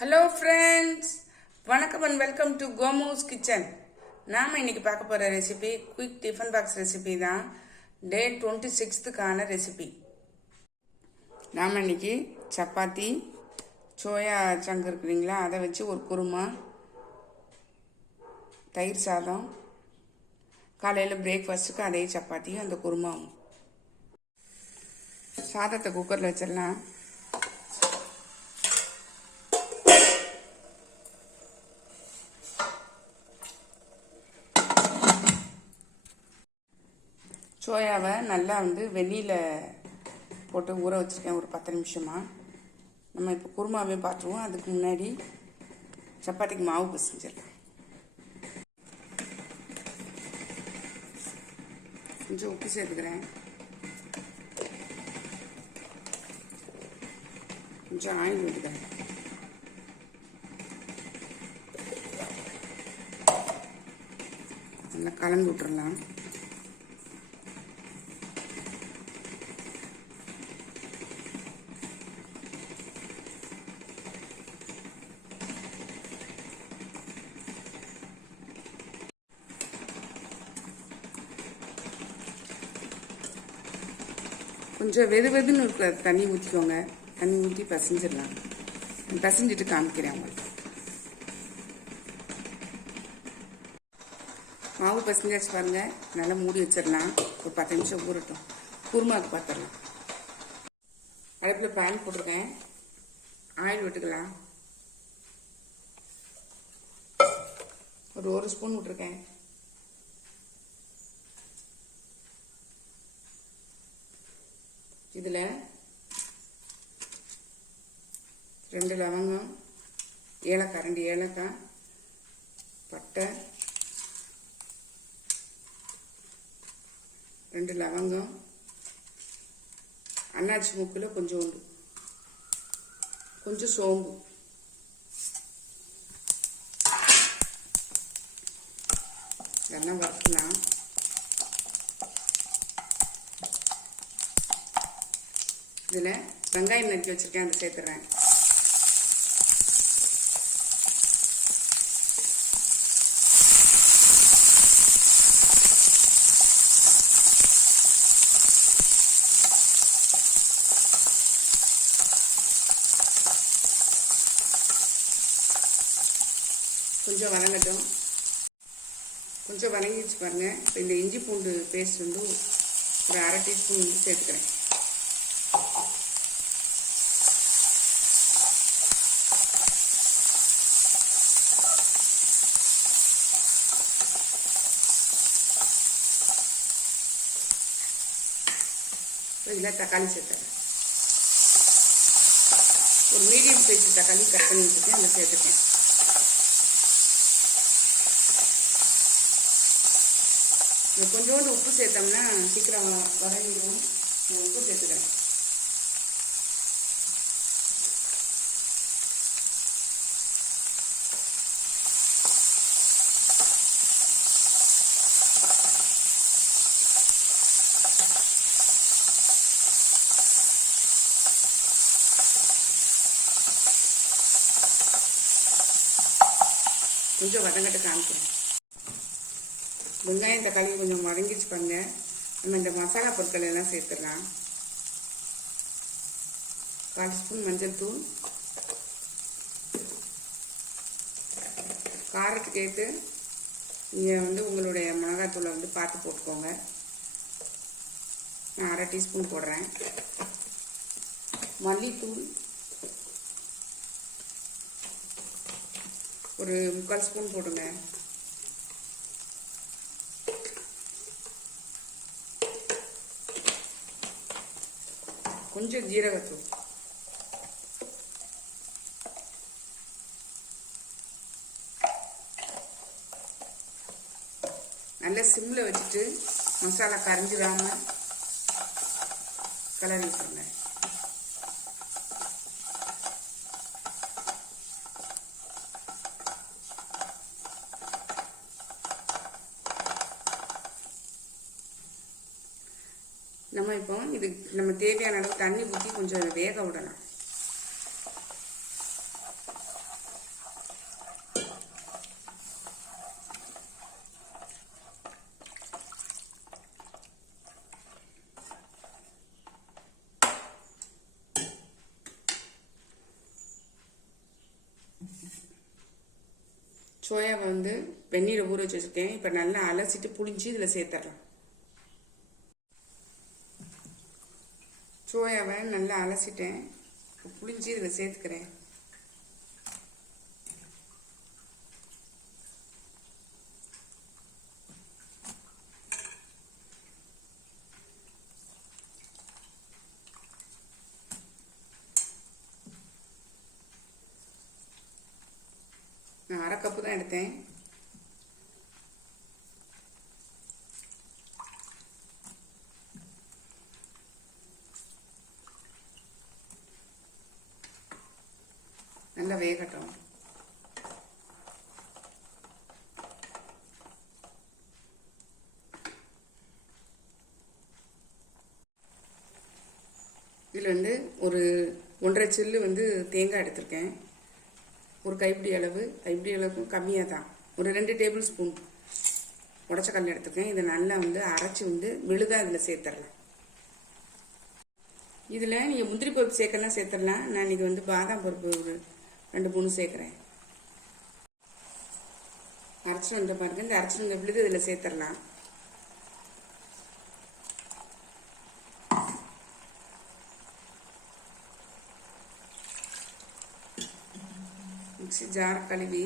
Hello friends, வணக்கம் and welcome to கோமோஸ் kitchen. நாம் இன்னைக்கு பார்க்க போகிற recipe quick tiffin box recipe தான். டே 26க்கான ரெசிபி. நாம் இன்னைக்கு சப்பாத்தி, சோயா சங்கு இருக்குதுங்களா, அதை வச்சு ஒரு குருமா, தயிர் சாதம், காலையில் பிரேக்ஃபாஸ்ட்டுக்கு அதே சப்பாத்தியும் அந்த குருமாவும். சாதத்தை குக்கரில் வச்சிடலாம். சோயாவை நல்லா வெந்நீரில் போட்டு ஊற வச்சுருக்கேன் ஒரு 10 நிமிஷமாக. நம்ம இப்போ குருமாவே பார்த்துருவோம். அதுக்கு முன்னாடி சப்பாத்திக்கு மாவு பிசைஞ்சிடலாம். கொஞ்சம் உப்பு சேர்த்துக்கிறேன், கொஞ்சம் ஆயில் விட்டுக்கிறேன். நல்லா கலந்து விட்டுறலாம். கொஞ்சம் வெதுன்னு இருக்கிற தண்ணி ஊற்றிக்கோங்க. தண்ணி ஊற்றி பசைஞ்சிடலாம். பசைஞ்சிட்டு காமிக்கிறேன் உங்களுக்கு. மாவு பசஞ்சாச்சு பாருங்க. நல்லா மூடி வச்சிடலாம். ஒரு 10 நிமிஷம் ஊறட்டும். குருமாவுக்கு பார்த்துடலாம். அடுப்பில் பேன் போட்டிருக்கேன். ஆயில் விட்டுக்கலாம். ஒரு ஸ்பூன் விட்டுருக்கேன். இதில் 2 லவங்கம், ஏலக்காய், 2 ஏலக்காய், பட்டை, 2 லவங்கம், அன்னாச்சி மூக்கில் கொஞ்சோண்டு, கொஞ்சம் சோம்பு, இதெல்லாம் வறுக்கலாம். இதில் வெங்காயம் நறுக்கி வச்சுருக்கேன், அதை சேர்த்துறேன். கொஞ்சம் வதங்கட்டும். கொஞ்சம் வதங்கிடுச்சு பாருங்க. இப்போ இந்த இஞ்சி பூண்டு பேஸ்ட் ஒரு 1/2 டீஸ்பூன் சேர்த்துக்கிறேன். இதில் தக்காளி சேர்த்துறேன். ஒரு மீடியம் சைஸ் தக்காளி கட் பண்ணி வச்சுருக்கேன், அதை சேர்த்துக்கேன். கொஞ்சோண்டு உப்பு சேர்த்தோம்னா சீக்கிரம் வதங்கிடும். உப்பு சேர்த்துக்கிறேன். கொஞ்சம் வதங்கட்ட காமிக்கிறேன். வெங்காயம் தக்காளி கொஞ்சம் வதங்கிச்சு பாருங்க. நம்ம இந்த மசாலா பொருட்கள் எல்லாம் சேர்த்துடலாம். 1/4 ஸ்பூன் மஞ்சள் தூள், காரத்துக்கு ஏற்று நீங்கள் உங்களுடைய மிளகாத்தூளை பார்த்து போட்டுக்கோங்க. நான் 1/2 டீஸ்பூன் போடுறேன். மல்லித்தூள் ஒரு 3/4 ஸ்பூன் போடுங்க. கொஞ்சம் ஜீரகத்தூள், நல்லா சிம்மில் வச்சுட்டு மசாலா கரைஞ்சிடாம கலரி விட்டுருங்க. நம்ம இப்போ நம்ம தேவையான அளவு தண்ணி ஊற்றி கொஞ்சம் வேக விடலாம். சோயாவை வந்து வெந்நீரை ஊற வச்சு வச்சுருக்கேன். இப்போ நல்லா அலசிட்டு புளிஞ்சு இதில் சேர்த்துடலாம். சோயாவை நல்லா அலசிட்டேன், புளிஞ்சு இதில் சேர்த்துக்கிறேன். நான் 1/2 கப்பு தான் எடுத்தேன். நல்லா வேகட்டும். இதில் வந்து ஒரு 1.5 சில்லு வந்து தேங்காய் எடுத்திருக்கேன். ஒரு கைப்பிடி அளவுக்கும் கம்மியாக தான், ஒரு 2 டேபிள் ஸ்பூன் உடச்ச கடலை எடுத்துருக்கேன். இதை நல்லா வந்து அரைச்சி வந்து விழுதாக இதில் சேர்த்துடலாம். இதில் நீங்கள் முந்திரி பருப்பு சேர்க்கலாம் சேர்த்துடலாம். நான் இன்றைக்கி வந்து பாதாம் பருப்பு ஒரு 2-3 சேர்க்குறேன். அரைச்சி வந்த பாருங்க, இந்த அரைச்சி வந்த விழுது இதில் சேர்த்துடலாம். மிக்ஸி ஜார் கழுவி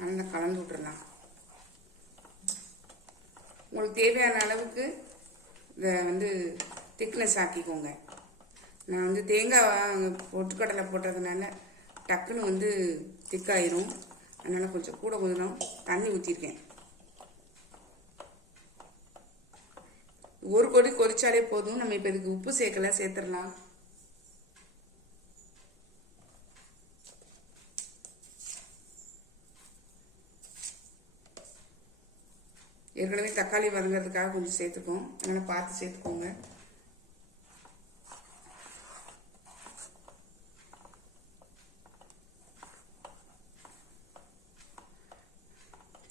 நல்லா கலந்து விட்டுறலாம். உங்களுக்கு தேவையான அளவுக்கு இதை வந்து திக்னஸ் ஆக்கிக்கோங்க. நான் வந்து தேங்காய் பொட்டுக்கடலை போட்டதுனால டக்குன்னு வந்து திக்காயிரும். அதனால் கொஞ்சம் கொஞ்சம் தண்ணி ஊற்றிருக்கேன். ஒரு கொதி கொதிச்சாலே போதும். நம்ம இப்போ இதுக்கு உப்பு சேர்த்துடலாம். ஏற்கனவே தக்காளி வதங்கிறதுக்காக கொஞ்சம் சேர்த்துக்கோம், அதனால் பார்த்து சேர்த்துக்கோங்க.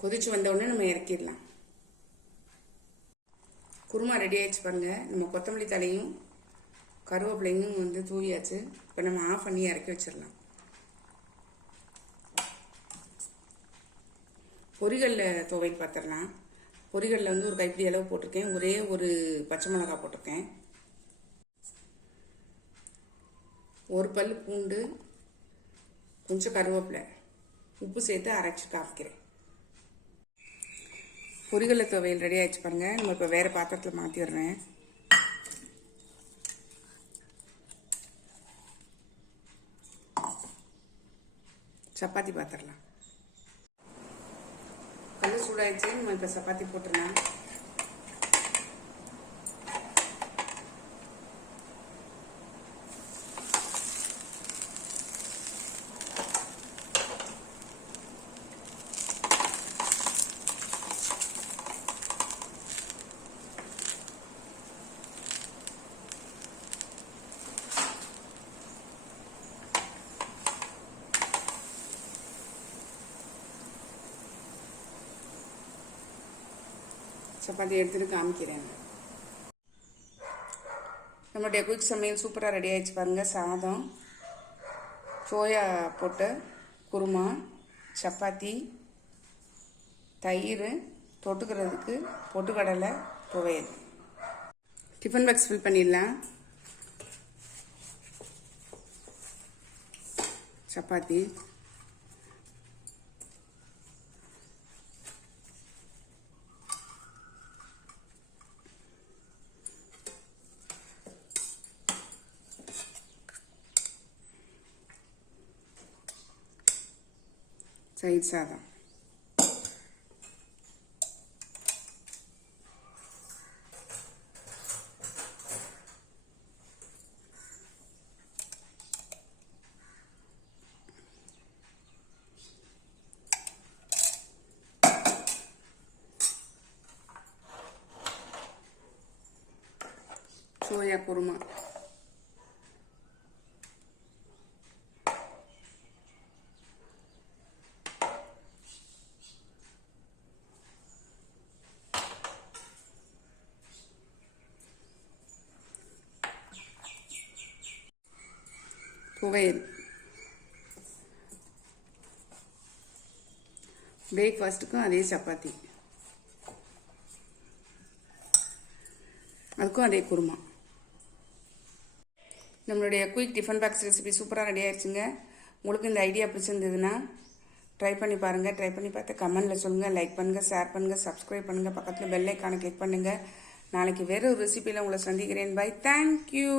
கொதிச்சு வந்த உடனே நம்ம இறக்கிடலாம். குருமா ரெடி ஆகிடுச்சு பாருங்கள். நம்ம கொத்தமல்லி தலையும் கருவேப்பிலையும் வந்து தூவியாச்சு. இப்போ நம்ம ஆஃப் பண்ணி இறக்கி வச்சிடலாம். பொரிகடலை துவையல் பார்த்துடலாம். பொரிகடலை வந்து ஒரு கைப்பிடி அளவு போட்டிருக்கேன். ஒரே ஒரு பச்சை மிளகாய் போட்டிருக்கேன். ஒரு பல் பூண்டு, கொஞ்சம் கருவேப்பிலை, உப்பு சேர்த்து அரைச்சி காமிக்கிறேன். பொரிகடலை துவையல் ரெடி ஆகிடுச்சு பாருங்கள். நம்ம இப்போ வேறு பாத்திரத்தில் மாற்றிடுறேன். சப்பாத்தி பார்த்துடலாம். கல் சூடாயிடுச்சு. நம்ம இப்போ சப்பாத்தி போட்டுடலாம். சப்பாத்தி எடுத்துகிட்டு காமிக்கிறேன். நம்மளுடைய குயிக் சமையல் சூப்பராக ரெடி ஆகிடுச்சு பாருங்கள். சாதம், சோயா போட்ட குருமா, சப்பாத்தி, தயிர், தொட்டுக்கிறதுக்கு பொட்டுக்கடலை துவையல். டிஃபன் பாக்ஸ் ஃபில் பண்ணிடலாம். சப்பாத்தி, தயிர் சாதம், சோயா குருமா, துவையல். பிரேக்ஃபாஸ்ட்டுக்கும் அதே சப்பாத்தி, அதுக்கும் அதே குருமா. நம்மளுடைய குயிக் டிஃபன் பாக்ஸ் ரெசிபி சூப்பராக ரெடி ஆயிடுச்சுங்க. உங்களுக்கு இந்த ஐடியா பிடிச்சிருந்ததுன்னா ட்ரை பண்ணி பாருங்கள். ட்ரை பண்ணி பார்த்து கமெண்டில் சொல்லுங்கள். லைக் பண்ணுங்கள், ஷேர் பண்ணுங்கள், சப்ஸ்கிரைப் பண்ணுங்கள், பக்கத்தில் பெல் ஐக்கானை கிளிக் பண்ணுங்கள். நாளைக்கு வேறு ஒரு ரெசிபியில் உங்களை சந்திக்கிறேன். பை. தேங்க்யூ.